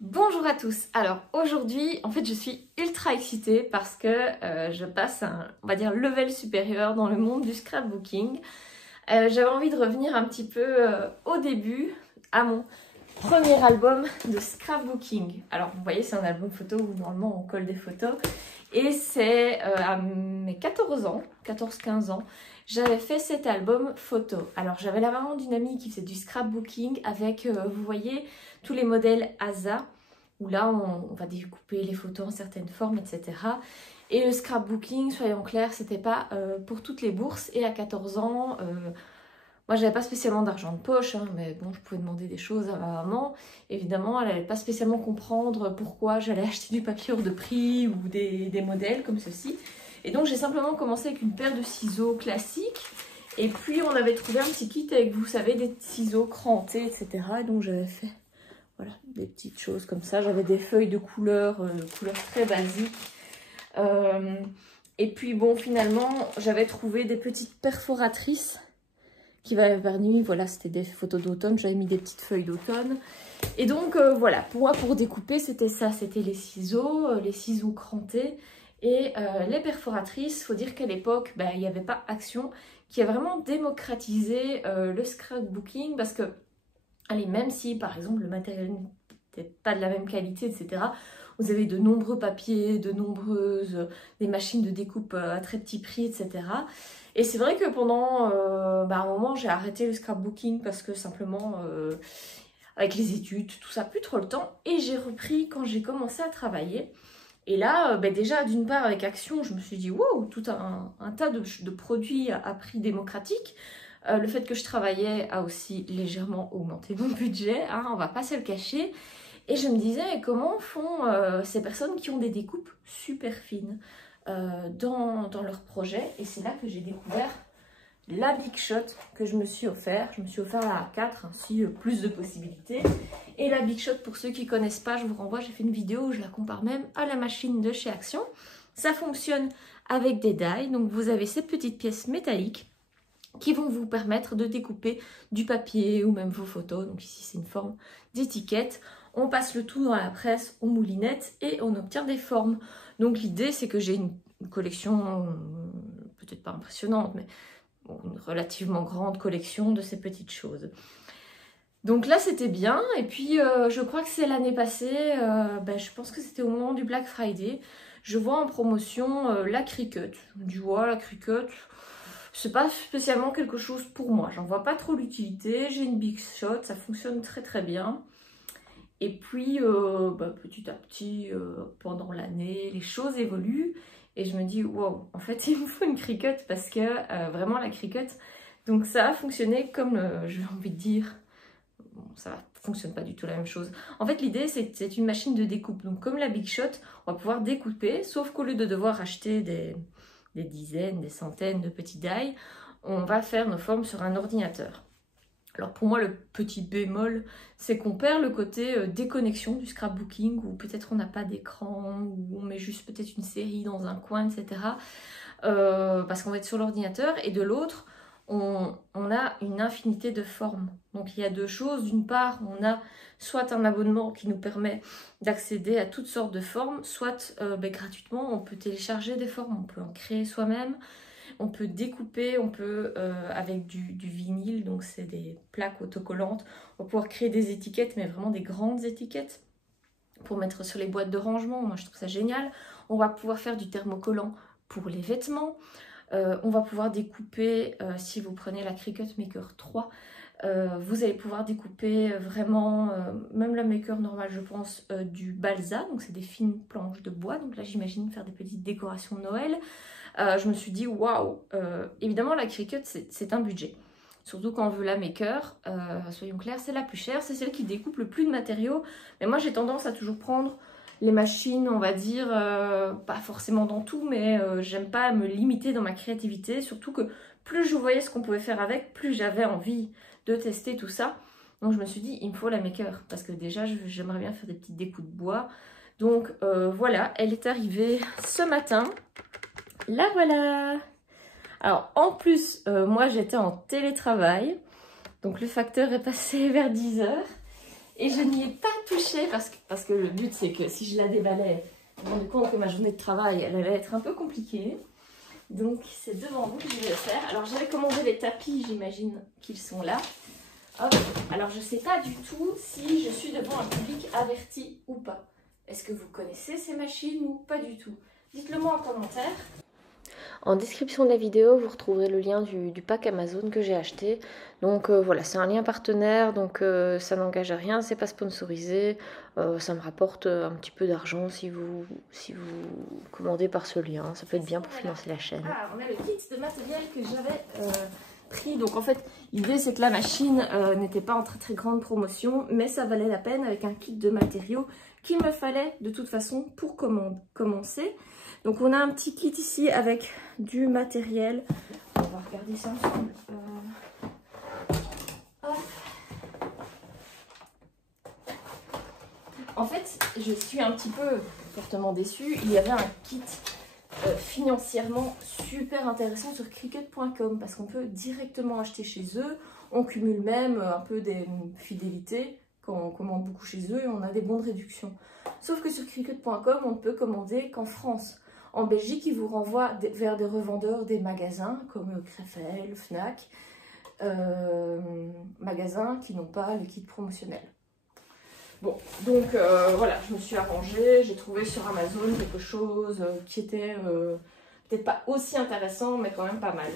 Bonjour à tous. Alors aujourd'hui, en fait, je suis ultra excitée parce que je passe on va dire, level supérieur dans le monde du scrapbooking. J'avais envie de revenir un petit peu au début, à mon premier album de scrapbooking. Alors vous voyez, c'est un album photo où normalement on colle des photos. Et c'est à mes 14 ans, 14-15 ans, j'avais fait cet album photo. Alors j'avais la maman d'une amie qui faisait du scrapbooking avec, vous voyez, tous les modèles ASA, où là on va découper les photos en certaines formes, etc. Et le scrapbooking, soyons clairs, c'était pas pour toutes les bourses. Et à 14 ans, moi j'avais pas spécialement d'argent de poche, hein, mais bon, je pouvais demander des choses à ma maman. Évidemment, elle n'allait pas spécialement comprendre pourquoi j'allais acheter du papier hors de prix ou des modèles comme ceci. Et donc j'ai simplement commencé avec une paire de ciseaux classiques. Et puis on avait trouvé un petit kit avec, vous savez, des ciseaux crantés, etc. Et donc j'avais fait, voilà, des petites choses comme ça. J'avais des feuilles de couleurs très basiques. Et puis bon, finalement, j'avais trouvé des petites perforatrices qui va vers nuit. Voilà, c'était des photos d'automne. J'avais mis des petites feuilles d'automne. Et donc voilà, pour moi, pour découper, c'était ça. C'était les ciseaux crantés. Et les perforatrices, il faut dire qu'à l'époque, il n'y avait pas Action qui a vraiment démocratisé le scrapbooking parce que, allez, même si par exemple le matériel n'était pas de la même qualité, etc., vous avez de nombreux papiers, des machines de découpe à très petit prix, etc. Et c'est vrai que pendant un moment, j'ai arrêté le scrapbooking parce que simplement, avec les études, tout ça, plus trop le temps. Et j'ai repris quand j'ai commencé à travailler. Et là, déjà, d'une part, avec Action, je me suis dit, wow, tout un tas de produits à prix démocratique. Le fait que je travaillais a aussi légèrement augmenté mon budget, hein, on va pas se le cacher. Et je me disais, comment font ces personnes qui ont des découpes super fines dans leur projet? Et c'est là que j'ai découvert la Big Shot que je me suis offert. Je me suis offert la A4, ainsi plus de possibilités. Et la Big Shot, pour ceux qui ne connaissent pas, je vous renvoie, j'ai fait une vidéo où je la compare même à la machine de chez Action. Ça fonctionne avec des dies, donc vous avez ces petites pièces métalliques qui vont vous permettre de découper du papier ou même vos photos. Donc ici, c'est une forme d'étiquette. On passe le tout dans la presse, on moulinette et on obtient des formes. Donc l'idée, c'est que j'ai une collection, peut-être pas impressionnante, mais une relativement grande collection de ces petites choses. Donc là, c'était bien. Et puis, je crois que c'est l'année passée, je pense que c'était au moment du Black Friday, je vois en promotion la Cricut. Je me dis, ouais, la Cricut, c'est pas spécialement quelque chose pour moi. J'en vois pas trop l'utilité. J'ai une Big Shot, ça fonctionne très très bien. Et puis, petit à petit, pendant l'année, les choses évoluent. Et je me dis, wow, en fait, il me faut une Cricut parce que vraiment, la Cricut, donc ça a fonctionné comme, j'ai envie de dire, bon, ça ne fonctionne pas du tout la même chose. En fait, l'idée, c'est une machine de découpe. Donc, comme la Big Shot, on va pouvoir découper, sauf qu'au lieu de devoir acheter des dizaines, des centaines de petits die, on va faire nos formes sur un ordinateur. Alors pour moi, le petit bémol, c'est qu'on perd le côté déconnexion du scrapbooking, où peut-être on n'a pas d'écran, ou on met juste peut-être une série dans un coin, etc. Parce qu'on va être sur l'ordinateur. Et de l'autre, on a une infinité de formes. Donc il y a deux choses. D'une part, on a soit un abonnement qui nous permet d'accéder à toutes sortes de formes, soit gratuitement, on peut télécharger des formes, on peut en créer soi-même. On peut découper, on peut, avec du vinyle, donc c'est des plaques autocollantes, on va pouvoir créer des étiquettes, mais vraiment des grandes étiquettes pour mettre sur les boîtes de rangement. Moi, je trouve ça génial. On va pouvoir faire du thermocollant pour les vêtements. On va pouvoir découper, si vous prenez la Cricut Maker 3, vous allez pouvoir découper vraiment, même la Maker normale, je pense, du balsa. Donc, c'est des fines planches de bois. Donc là, j'imagine faire des petites décorations de Noël. Je me suis dit, waouh, évidemment, la Cricut, c'est un budget. Surtout quand on veut la Maker, soyons clairs, c'est la plus chère. C'est celle qui découpe le plus de matériaux. Mais moi, j'ai tendance à toujours prendre les machines, on va dire, pas forcément dans tout, mais j'aime pas me limiter dans ma créativité. Surtout que plus je voyais ce qu'on pouvait faire avec, plus j'avais envie de tester tout ça. Donc je me suis dit, il me faut la Maker. Parce que déjà, j'aimerais bien faire des petites découpes de bois. Donc voilà, elle est arrivée ce matin. La voilà. Alors en plus, moi j'étais en télétravail. Donc le facteur est passé vers 10 h. Et je n'y ai pas touché coucher parce que le but c'est que si je la déballais, je me suis rendu compte que ma journée de travail elle allait être un peu compliquée. Donc c'est devant vous que je vais le faire. Alors j'avais commandé les tapis, j'imagine qu'ils sont là. Hop. Alors je ne sais pas du tout si je suis devant un public averti ou pas. Est-ce que vous connaissez ces machines ou pas du tout? Dites-le moi en commentaire. En description de la vidéo, vous retrouverez le lien du pack Amazon que j'ai acheté. Donc voilà, c'est un lien partenaire, donc ça n'engage à rien, c'est pas sponsorisé. Ça me rapporte un petit peu d'argent si vous commandez par ce lien. Ça peut être bien pour financer la chaîne. Ah, on a le kit de matériel que j'avais pris. Donc en fait, l'idée c'est que la machine n'était pas en très grande promotion, mais ça valait la peine avec un kit de matériaux qu'il me fallait de toute façon pour commencer. Donc on a un petit kit ici avec du matériel. On va regarder ça ensemble. En fait, je suis un petit peu fortement déçue. Il y avait un kit financièrement super intéressant sur Cricut.com parce qu'on peut directement acheter chez eux. On cumule même un peu des fidélités quand on commande beaucoup chez eux et on a des bons de réduction. Sauf que sur Cricut.com, on ne peut commander qu'en France. En Belgique, ils vous renvoient vers des revendeurs, des magasins comme Krefel, Fnac, magasins qui n'ont pas le kit promotionnel. Bon, donc voilà, je me suis arrangée, j'ai trouvé sur Amazon quelque chose qui était peut-être pas aussi intéressant, mais quand même pas mal.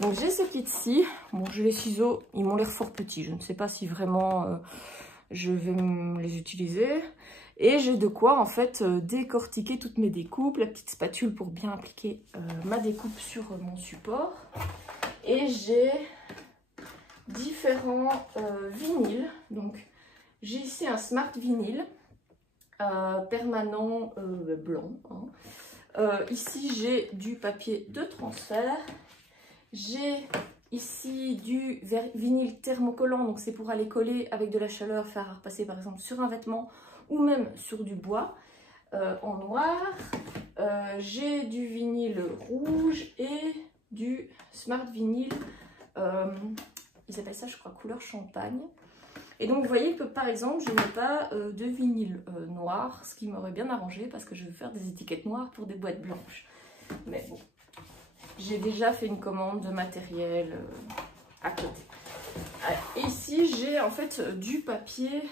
Donc j'ai ce kit-ci, bon j'ai les ciseaux, ils m'ont l'air fort petits, je ne sais pas si vraiment je vais les utiliser. Et j'ai de quoi en fait décortiquer toutes mes découpes, la petite spatule pour bien appliquer ma découpe sur mon support. Et j'ai différents vinyles. Donc j'ai ici un Smart Vinyl permanent blanc. Hein. Ici j'ai du papier de transfert. J'ai ici du vinyle thermocollant, donc c'est pour aller coller avec de la chaleur, faire repasser par exemple sur un vêtement ou même sur du bois en noir. J'ai du vinyle rouge et du Smart Vinyl, ils appellent ça je crois couleur champagne. Et donc vous voyez que par exemple je n'ai pas de vinyle noir, ce qui m'aurait bien arrangé parce que je veux faire des étiquettes noires pour des boîtes blanches. Mais bon, j'ai déjà fait une commande de matériel à côté. Et ici j'ai en fait du papier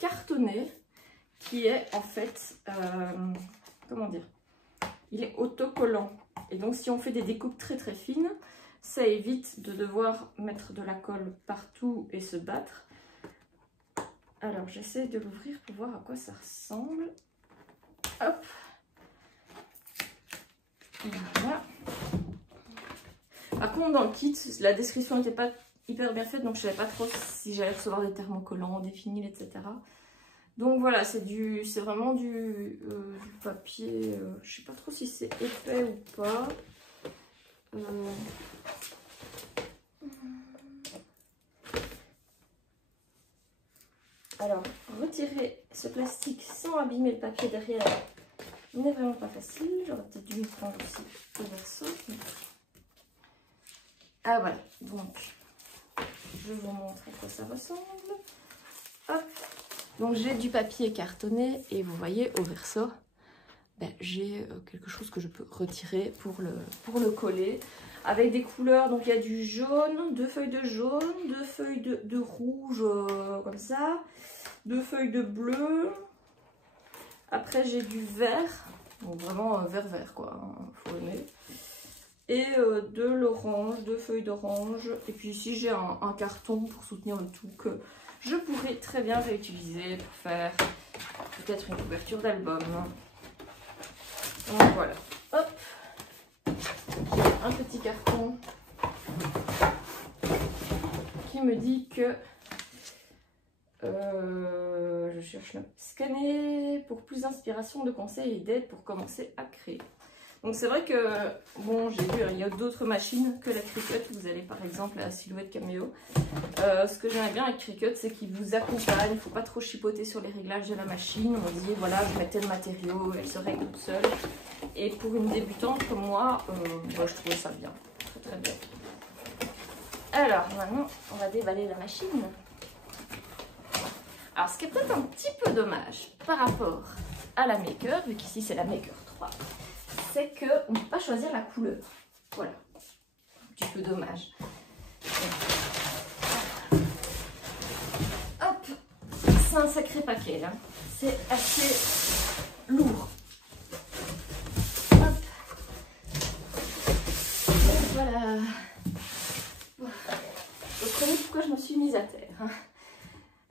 cartonné qui est en fait, comment dire, il est autocollant. Et donc si on fait des découpes très fines, ça évite de devoir mettre de la colle partout et se battre. Alors j'essaie de l'ouvrir pour voir à quoi ça ressemble. Hop. Voilà. Par contre dans le kit, la description n'était pas hyper bien faite, donc je ne savais pas trop si j'allais recevoir des thermocollants, des vinyles, etc. Donc voilà, c'est vraiment du papier, je sais pas trop si c'est épais ou pas. Alors, retirer ce plastique sans abîmer le papier derrière n'est vraiment pas facile. J'aurais peut-être dû me prendre aussi le verso. Ah voilà, donc je vous montre à quoi ça ressemble. Hop. Donc j'ai du papier cartonné et vous voyez au verso, ben, j'ai quelque chose que je peux retirer pour le coller avec des couleurs. Donc il y a du jaune, 2 feuilles de jaune, 2 feuilles de rouge comme ça, 2 feuilles de bleu. Après j'ai du vert, donc vraiment vert quoi, hein, faut aimer. Et de l'orange, 2 feuilles d'orange. Et puis ici j'ai un carton pour soutenir le tout que je pourrais très bien réutiliser pour faire peut-être une couverture d'album. Donc voilà, hop, j'ai un petit carton qui me dit que je cherche le scanner pour plus d'inspiration, de conseils et d'aide pour commencer à créer. Donc c'est vrai que, bon, j'ai vu, il y a d'autres machines que la Cricut. Vous allez par exemple à la Silhouette Cameo. Ce que j'aime bien avec Cricut, c'est qu'il vous accompagne. Il ne faut pas trop chipoter sur les réglages de la machine. On dit, voilà, je mets tel matériau, elle se règle toute seule. Et pour une débutante comme moi, moi je trouvais ça bien. Très bien. Alors, maintenant, on va déballer la machine. Alors, ce qui est peut-être un petit peu dommage par rapport à la Maker, vu qu'ici c'est la Maker 3, c'est qu'on ne peut pas choisir la couleur. Voilà, un petit peu dommage. Hop, c'est un sacré paquet là, c'est assez lourd. Hop, et voilà. Vous comprenez pourquoi je me suis mise à terre.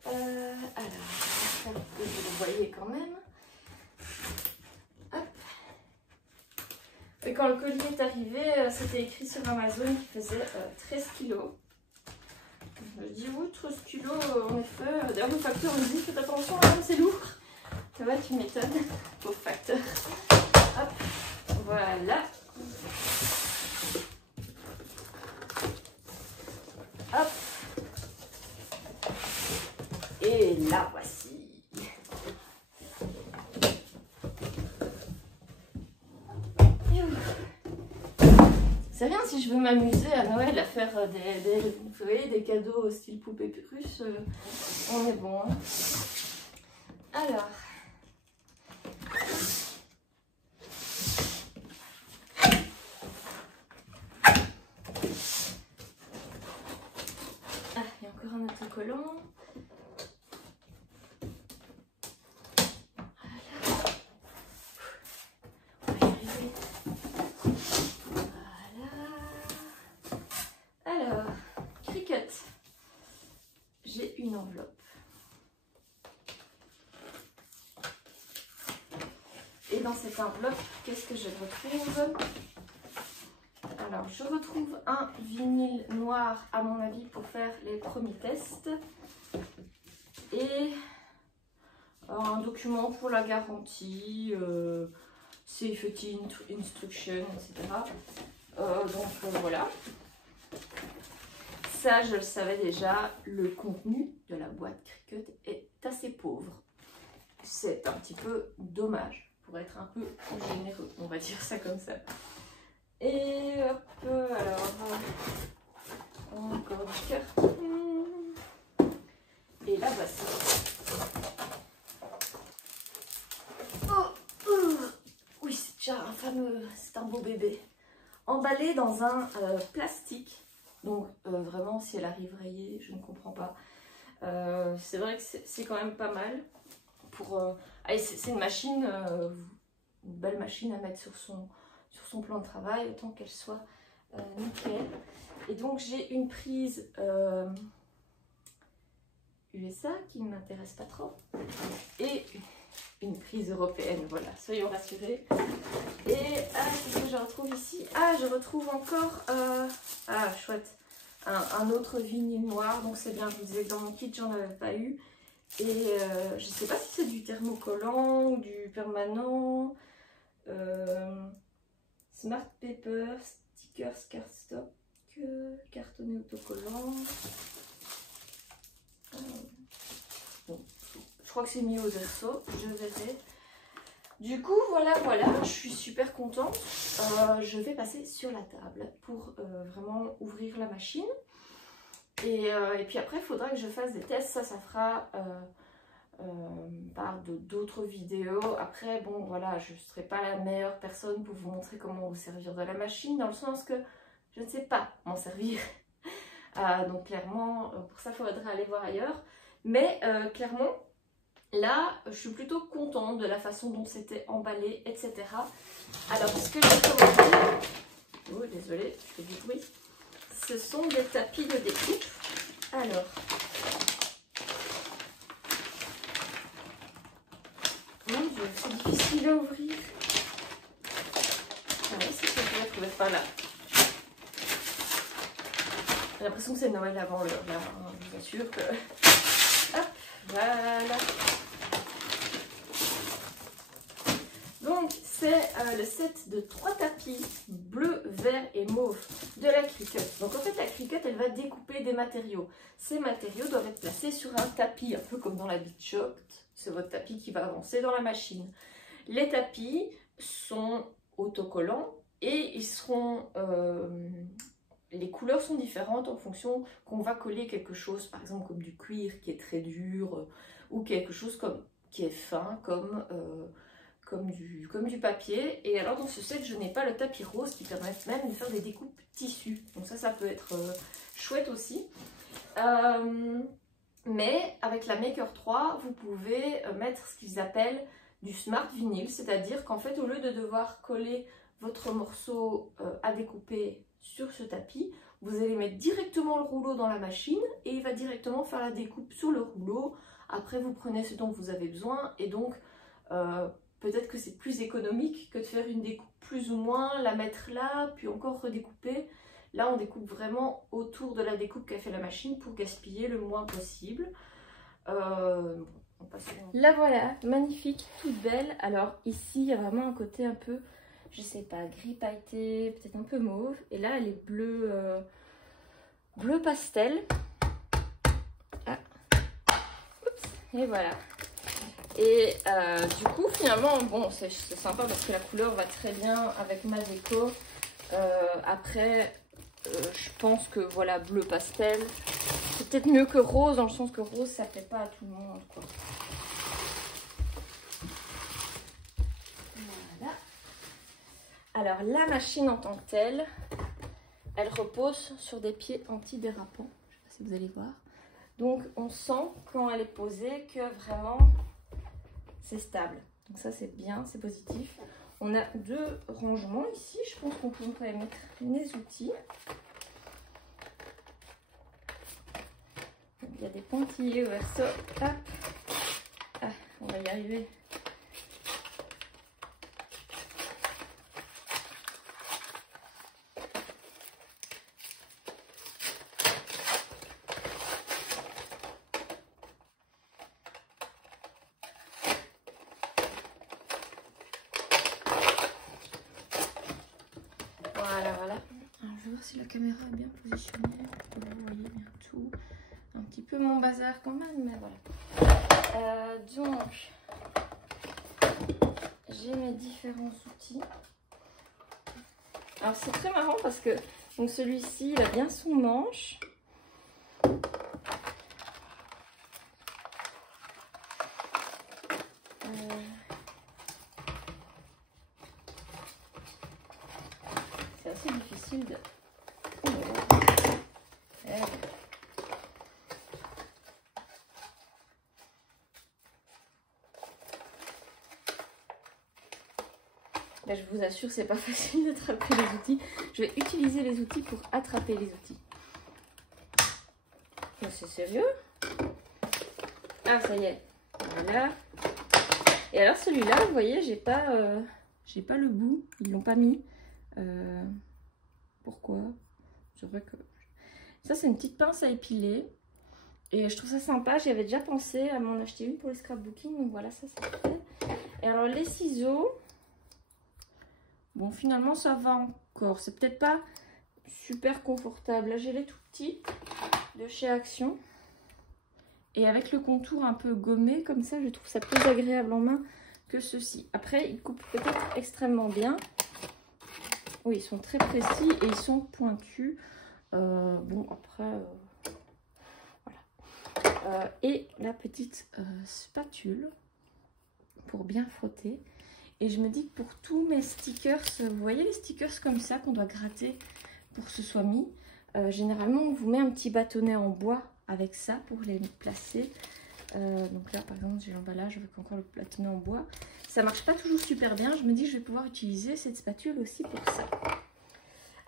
Alors, j'espère que vous le voyez quand même. Hop. Et quand le colis est arrivé, c'était écrit sur Amazon qu'il faisait 13 kilos. Je me dis, oui, 13 kilos, en effet. D'ailleurs, le facteur me dit, faites attention, c'est lourd. Ça va, tu m'étonnes, pauvre facteur. Hop, voilà. Hop. Et la voici. C'est rien si je veux m'amuser à Noël à faire vous voyez, des cadeaux style poupée russe, on est bon. Hein. Alors. Ah, il y a encore un autocollant. J'ai une enveloppe. Et dans cette enveloppe, qu'est-ce que je retrouve? Alors, je retrouve un vinyle noir, à mon avis, pour faire les premiers tests. Et un document pour la garantie, safety instruction, etc. Voilà. Ça, je le savais déjà, le contenu de la boîte Cricut est assez pauvre. C'est un petit peu dommage, pour être un peu généreux, on va dire ça comme ça. Et hop, alors, encore du carton. Et là, voici. Oui, c'est déjà un fameux, c'est un beau bébé. Emballé dans un plastique. Donc vraiment, si elle arrive rayée, je ne comprends pas. C'est vrai que c'est quand même pas mal. C'est une machine, une belle machine à mettre sur son plan de travail, autant qu'elle soit nickel. Et donc j'ai une prise USA qui ne m'intéresse pas trop. Et une prise européenne, voilà, soyons rassurés. Et qu'est-ce que je retrouve ici? Ah, je retrouve encore, chouette, un autre vinyle noir. Donc c'est bien, je vous disais que dans mon kit, j'en avais pas eu. Et je sais pas si c'est du thermocollant ou du permanent. Smart Paper, stickers, cardstock, cartonné autocollant. Bon. Je crois que c'est mis aux versos, je verrai. Du coup, voilà, je suis super contente. Je vais passer sur la table pour vraiment ouvrir la machine. Et puis après, il faudra que je fasse des tests. Ça fera par d'autres vidéos. Après, bon, voilà, je ne serai pas la meilleure personne pour vous montrer comment vous servir de la machine, dans le sens que je ne sais pas m'en servir. Donc clairement, pour ça, il faudra aller voir ailleurs. Mais clairement, là, je suis plutôt contente de la façon dont c'était emballé, etc. Alors, ce que j'ai commandé, oh désolée, je fais du bruit, ce sont des tapis de découpe. Alors, mon Dieu, c'est difficile à ouvrir. Ah oui, c'est ce que je vais trouver pas là. J'ai l'impression que c'est Noël avant l'heure, là, je vous assure que... Hop, voilà. Donc, c'est le set de 3 tapis bleu, vert et mauve de la Cricut. Donc, en fait, la Cricut, elle va découper des matériaux. Ces matériaux doivent être placés sur un tapis, un peu comme dans la BitShop. C'est votre tapis qui va avancer dans la machine. Les tapis sont autocollants et ils seront... les couleurs sont différentes en fonction qu'on va coller quelque chose, par exemple comme du cuir qui est très dur, ou quelque chose qui est fin comme du papier. Et alors dans ce set, je n'ai pas le tapis rose qui permet même de faire des découpes tissu. Donc ça peut être chouette aussi. Mais avec la Maker 3, vous pouvez mettre ce qu'ils appellent du smart vinyl, c'est-à-dire qu'en fait, au lieu de devoir coller votre morceau à découper sur ce tapis, vous allez mettre directement le rouleau dans la machine et il va directement faire la découpe sur le rouleau. Après, vous prenez ce dont vous avez besoin et donc peut-être que c'est plus économique que de faire une découpe plus ou moins, la mettre là, puis encore redécouper. Là, on découpe vraiment autour de la découpe qu'a fait la machine pour gaspiller le moins possible. La voilà, magnifique, toute belle. Alors ici, il y a vraiment un côté un peu, je sais pas, gris pailleté, peut-être un peu mauve. Et là, elle est bleue, bleu pastel. Ah. Oups. Et voilà. Et du coup, finalement, bon, c'est sympa parce que la couleur va très bien avec ma déco. Après, je pense que voilà, bleu pastel, c'est peut-être mieux que rose, dans le sens que rose, ça plaît pas à tout le monde, quoi. Voilà. Alors, la machine en tant que telle, elle repose sur des pieds antidérapants. Je sais pas si vous allez voir. Donc, on sent quand elle est posée que vraiment, c'est stable. Donc ça, c'est bien, c'est positif. On a 2 rangements ici. Je pense qu'on peut mettre les outils. Il y a des pointillés au verso. Hop. Ah, on va y arriver. Voilà. Alors, je vais voir si la caméra est bien positionnée. Vous voyez bien tout. Un petit peu mon bazar quand même, mais voilà. Donc, j'ai mes différents outils. Alors, c'est très marrant parce que celui-ci, il a bien son manche. C'est assez difficile de... Là, je vous assure, c'est pas facile d'attraper les outils. Je vais utiliser les outils pour attraper les outils. C'est sérieux? Ah, ça y est. Voilà. Et alors celui-là, vous voyez, j'ai pas le bout. Ils l'ont pas mis. Pourquoi? C'est vrai que... Ça, c'est une petite pince à épiler. Et je trouve ça sympa. J'y avais déjà pensé à m'en acheter une pour le scrapbooking. Donc voilà, ça c'est fait. Et alors les ciseaux... Bon, finalement, ça va encore. C'est peut-être pas super confortable. Là, j'ai les tout petits de chez Action. Et avec le contour un peu gommé, comme ça, je trouve ça plus agréable en main que ceux-ci. Après, ils coupent peut-être extrêmement bien. Oui, ils sont très précis et ils sont pointus. Bon, après, voilà. Et la petite spatule pour bien frotter. Et je me dis que pour tous mes stickers, vous voyez les stickers comme ça qu'on doit gratter pour que ce soit mis. Généralement, on vous met un petit bâtonnet en bois avec ça pour les placer. Donc là, par exemple, j'ai l'emballage avec encore le bâtonnet en bois. Ça marche pas toujours super bien. Je me dis que je vais pouvoir utiliser cette spatule aussi pour ça.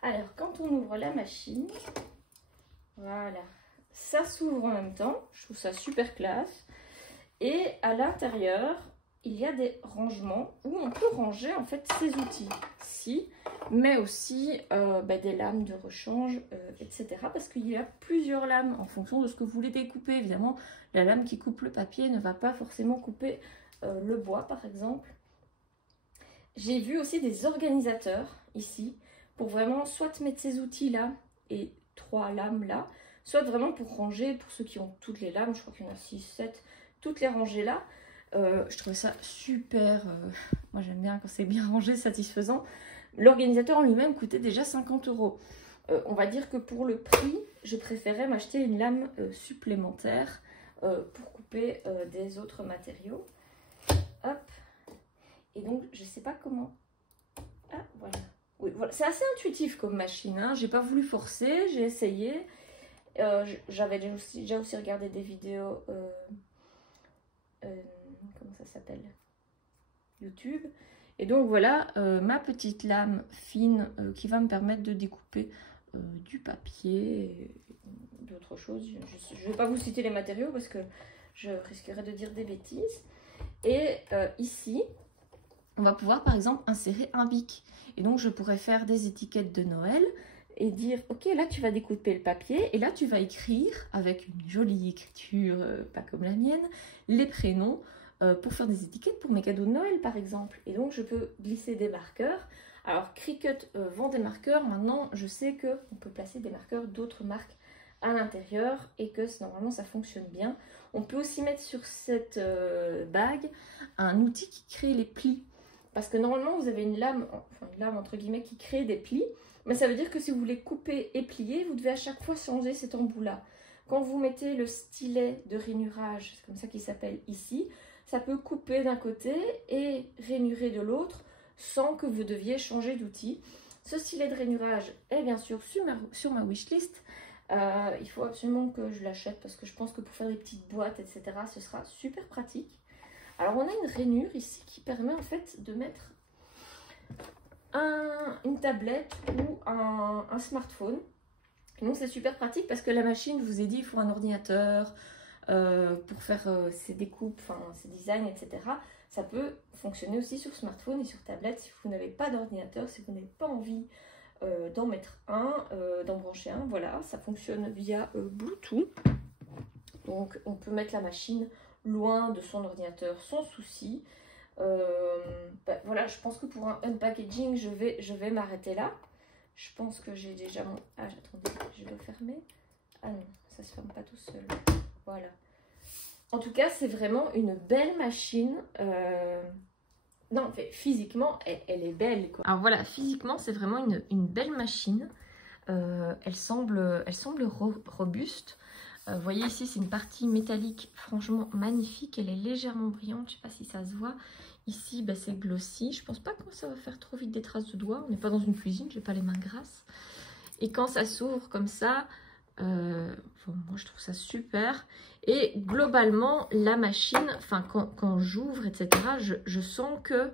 Alors, quand on ouvre la machine, voilà, ça s'ouvre en même temps. Je trouve ça super classe. Et à l'intérieur, il y a des rangements où on peut ranger en fait ces outils-ci, mais aussi des lames de rechange, etc. Parce qu'il y a plusieurs lames en fonction de ce que vous voulez découper. Évidemment, la lame qui coupe le papier ne va pas forcément couper le bois, par exemple. J'ai vu aussi des organisateurs ici, pour vraiment soit mettre ces outils-là et 3 lames là, soit vraiment pour ranger, pour ceux qui ont toutes les lames, je crois qu'il y en a 6, 7, toutes les rangées là. Je trouve ça super, moi j'aime bien quand c'est bien rangé, satisfaisant. L'organisateur en lui-même coûtait déjà 50 €. On va dire que pour le prix, je préférais m'acheter une lame supplémentaire pour couper des autres matériaux. Hop. Et donc, je sais pas comment... Ah, voilà. Oui, voilà. C'est assez intuitif comme machine, hein. J'ai pas voulu forcer, j'ai essayé. J'avais déjà aussi regardé des vidéos... comment ça s'appelle? YouTube. Et donc voilà ma petite lame fine qui va me permettre de découper du papier, d'autres choses. Je ne vais pas vous citer les matériaux parce que je risquerais de dire des bêtises. Et ici, on va pouvoir par exemple insérer un bic. Et donc je pourrais faire des étiquettes de Noël et dire ok, là tu vas découper le papier et là tu vas écrire avec une jolie écriture, pas comme la mienne, les prénoms pour faire des étiquettes pour mes cadeaux de Noël par exemple. Et donc je peux glisser des marqueurs. Alors Cricut vend des marqueurs, maintenant je sais qu'on peut placer des marqueurs d'autres marques à l'intérieur et que normalement ça fonctionne bien. On peut aussi mettre sur cette bague un outil qui crée les plis. Parce que normalement vous avez une lame entre guillemets qui crée des plis. Mais ça veut dire que si vous voulez couper et plier, vous devez à chaque fois changer cet embout-là. Quand vous mettez le stylet de rainurage, c'est comme ça qu'il s'appelle ici, ça peut couper d'un côté et rainurer de l'autre sans que vous deviez changer d'outil. Ce stylet de rainurage est bien sûr sur ma wishlist. Il faut absolument que je l'achète parce que je pense que pour faire des petites boîtes, etc., ce sera super pratique. Alors on a une rainure ici qui permet en fait de mettre une tablette ou un smartphone. Et donc c'est super pratique parce que la machine, je vous ai dit, il faut un ordinateur pour faire ses découpes, ses designs, etc. Ça peut fonctionner aussi sur smartphone et sur tablette si vous n'avez pas d'ordinateur, si vous n'avez pas envie d'en mettre un, d'en brancher un. Voilà, ça fonctionne via Bluetooth. Donc on peut mettre la machine loin de son ordinateur sans souci. Voilà, je pense que pour un unpackaging, je vais m'arrêter là. Je pense que j'ai déjà mon... Ah, attendez, je dois fermer. Ah non, ça se ferme pas tout seul. Voilà. En tout cas, c'est vraiment une belle machine. Non, en fait, physiquement, elle est belle, quoi. Alors voilà, physiquement, c'est vraiment une belle machine. Elle semble robuste. Vous voyez ici, c'est une partie métallique franchement magnifique. Elle est légèrement brillante, je ne sais pas si ça se voit. Ici, c'est glossy. Je pense pas que ça va faire trop vite des traces de doigts. On n'est pas dans une cuisine, je n'ai pas les mains grasses. Et quand ça s'ouvre comme ça, moi je trouve ça super. Et globalement, la machine, quand j'ouvre, etc., je sens que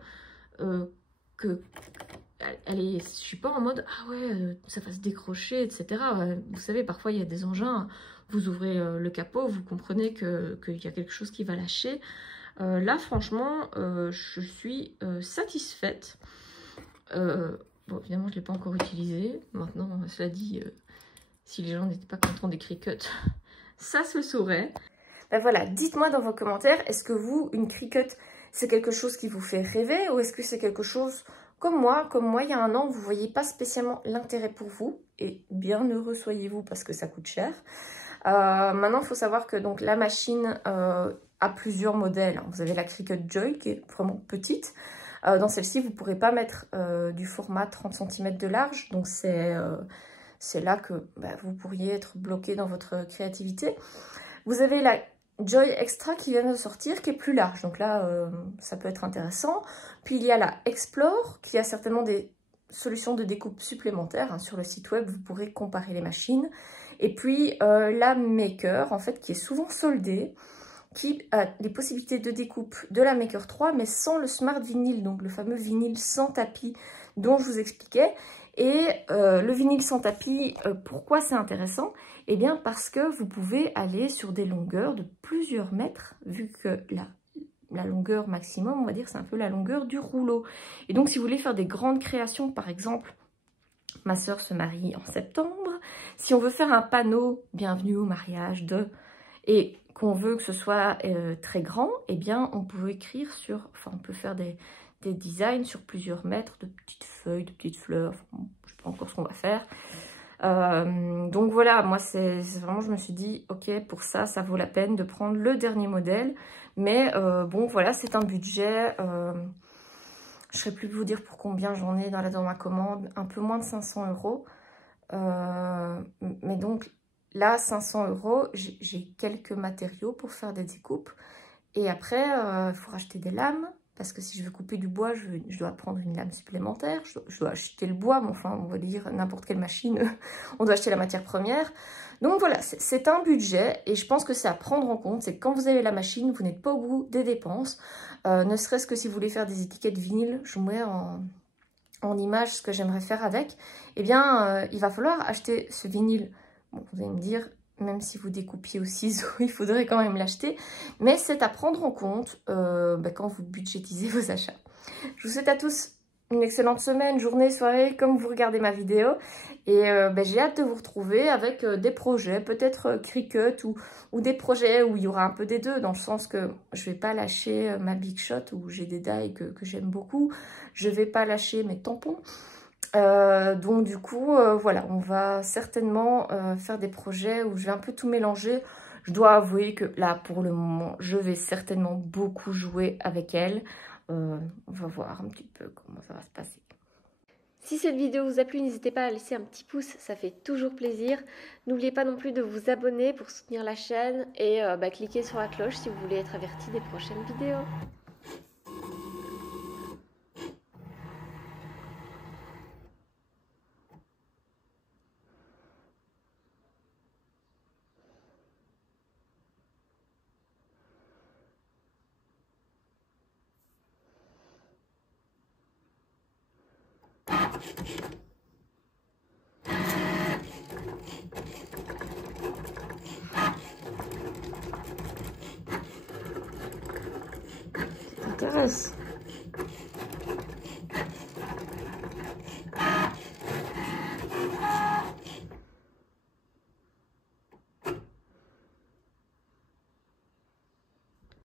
je suis pas en mode ah ouais ça va se décrocher, etc. Vous savez, parfois il y a des engins, vous ouvrez le capot, vous comprenez qu'il y a quelque chose qui va lâcher. Là franchement je suis satisfaite. Bon, évidemment je ne l'ai pas encore utilisé. Maintenant cela dit, si les gens n'étaient pas contents des Cricut, ça se saurait. Voilà, dites-moi dans vos commentaires, est-ce que vous, une Cricut, c'est quelque chose qui vous fait rêver ou est-ce que c'est quelque chose comme moi, il y a un an, vous ne voyez pas spécialement l'intérêt pour vous et bien heureux soyez-vous parce que ça coûte cher. Maintenant, il faut savoir que donc, la machine a plusieurs modèles. Vous avez la Cricut Joy qui est vraiment petite. Dans celle-ci, vous ne pourrez pas mettre du format 30 cm de large. Donc, c'est là que vous pourriez être bloqué dans votre créativité. Vous avez la Joy Extra qui vient de sortir, qui est plus large. Donc là, ça peut être intéressant. Puis il y a la Explore, qui a certainement des solutions de découpe supplémentaires. Sur le site web, vous pourrez comparer les machines. Et puis la Maker, en fait, qui est souvent soldée, qui a les possibilités de découpe de la Maker 3, mais sans le Smart Vinyl, donc le fameux vinyle sans tapis dont je vous expliquais. Et le vinyle sans tapis, pourquoi c'est intéressant? Eh bien parce que vous pouvez aller sur des longueurs de plusieurs mètres, vu que la longueur maximum, on va dire, c'est un peu la longueur du rouleau. Et donc si vous voulez faire des grandes créations, par exemple, ma soeur se marie en septembre, si on veut faire un panneau « Bienvenue au mariage de » et qu'on veut que ce soit très grand, eh bien on peut écrire sur, on peut faire des designs sur plusieurs mètres de petites feuilles, de petites fleurs, je ne sais pas encore ce qu'on va faire. Donc voilà, moi c'est vraiment, je me suis dit, ok, pour ça, ça vaut la peine de prendre le dernier modèle. Mais bon, voilà, c'est un budget, je ne saurais plus vous dire pour combien j'en ai dans ma commande, un peu moins de 500 €. Mais donc, là, 500 €, j'ai quelques matériaux pour faire des découpes. Et après, il faut racheter des lames. Parce que si je veux couper du bois, je dois prendre une lame supplémentaire. Je dois acheter le bois, mais enfin, on va dire n'importe quelle machine. On doit acheter la matière première. Donc voilà, c'est un budget. Et je pense que c'est à prendre en compte. C'est que quand vous avez la machine, vous n'êtes pas au bout des dépenses. Ne serait-ce que si vous voulez faire des étiquettes vinyle, je vous mets en image ce que j'aimerais faire avec. Eh bien, il va falloir acheter ce vinyle. Bon, vous allez me dire, même si vous découpiez au ciseau, il faudrait quand même l'acheter. Mais c'est à prendre en compte quand vous budgétisez vos achats. Je vous souhaite à tous une excellente semaine, journée, soirée, comme vous regardez ma vidéo. Et j'ai hâte de vous retrouver avec des projets, peut-être Cricut ou des projets où il y aura un peu des deux, dans le sens que je vais pas lâcher ma Big Shot où j'ai des dies que j'aime beaucoup. Je vais pas lâcher mes tampons. Donc du coup, voilà, on va certainement faire des projets où je vais un peu tout mélanger. Je dois avouer que là, pour le moment, je vais certainement beaucoup jouer avec elle. On va voir un petit peu comment ça va se passer. Si cette vidéo vous a plu, n'hésitez pas à laisser un petit pouce, ça fait toujours plaisir. N'oubliez pas non plus de vous abonner pour soutenir la chaîne et cliquez sur la cloche si vous voulez être averti des prochaines vidéos. Ça t'intéresse ?